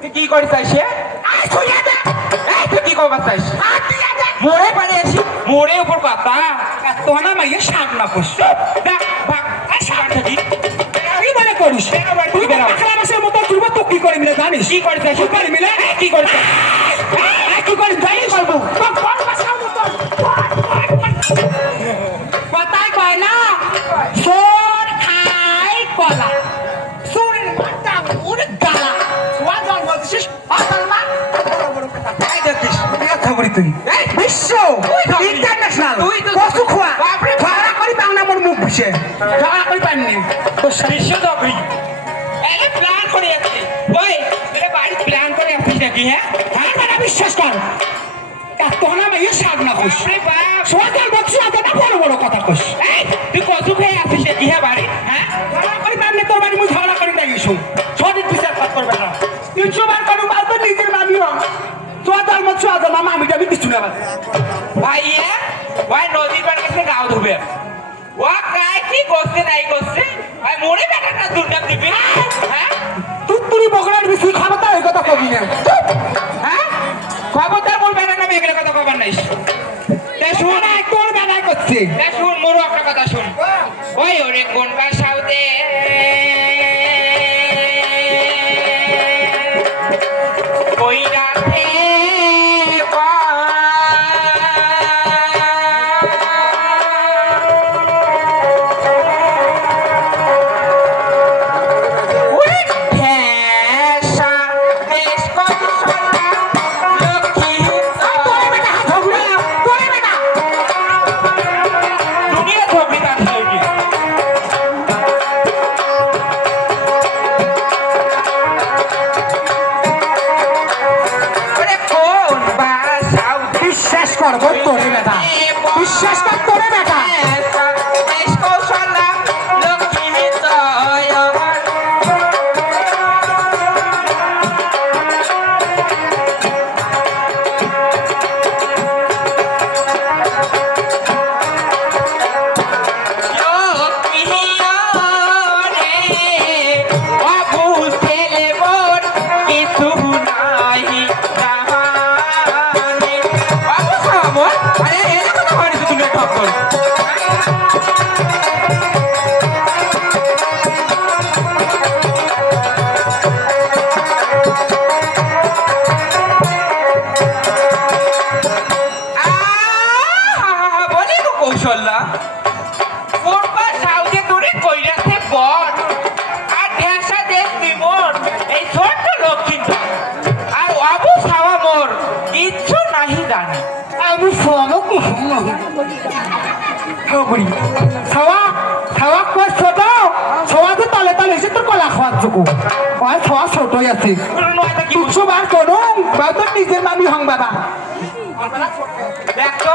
তুই কি করিস সে তুই কি করবার চাইস মোড়ে পারে আসি মোড়ে উপর কথা তোনা মাইয়ে শাক না করছে দেখ ভাগ শাক থাকি আমি মনে করিস তুই বাংলাদেশের মতো তুই তো কি করে মিলে জানিস কি করিস কি করে মিলে কি করিস কি করিস যাই করবো কথাই কয় না সোর খাই কলা সোরের মাথা ওর গালা সোয়া জল বলছিস আসল মা বড় কথা তাই দেখিস কথা বলি তুই বিশ্ব ইন্টারন্যাশনাল কসু খোয়া ঝগড়া করি বাংলা মোর মুখ বুঝে ঝগড়া করি পাইনি তো বিশ্ব দবি এই প্ল্যান করে আসছে ওই এটা বাড়ি প্ল্যান করে আসছিস নাকি হ্যাঁ হ্যাঁ মানে বিশ্বাস কর তোনা মাইয়ে শাক না কইস রে বাপ সোয়া জল বলছিস না বড় বড় কথা কইস এই তুই কসু খেয়ে আসছিস নাকি হ্যাঁ বাড়ি হ্যাঁ ঝগড়া করি পাইনি তোর বাড়ি মুই ঝগড়া করি নাই ইস্যু সঠিক বিচার করবে না 300 বার করু মারবে নিজের মামিও তোর মত সোয়া মামা আমি যাবি কিছু না ভাইয়া ভাই নদীর পাড়ে গেছে গাও ধুবে ও কাই কি করছে নাই করছে ভাই মোড়ে বেটাটা দুর্নাম দিবি হ্যাঁ তুই বগড়ার বেশি খাবার এই কথা কবি না হ্যাঁ খবরদার মোর বেটা নামে এগুলো কথা কবার নাই তে শুন তোর বেটা করছে তে শুন মোর একটা কথা শুন ওই ওরে কোন বাসাউতে কই রাতে বিশ্বাস কর তোরে বেটা নিজের মামি হং বাবা দেখ তো